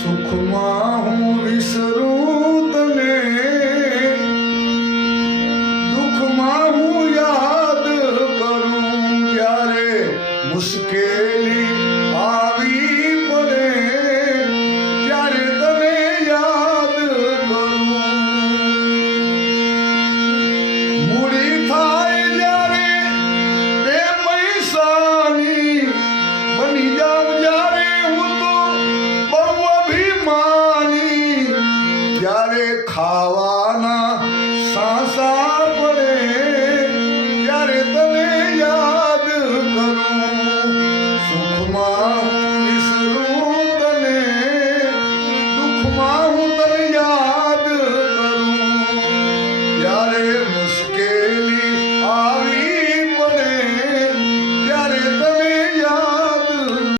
સુખમાં હું વિસરું તને. દુઃખમાં હું યાદ કરું ત્યારે મુશ્કેલી ખાવાના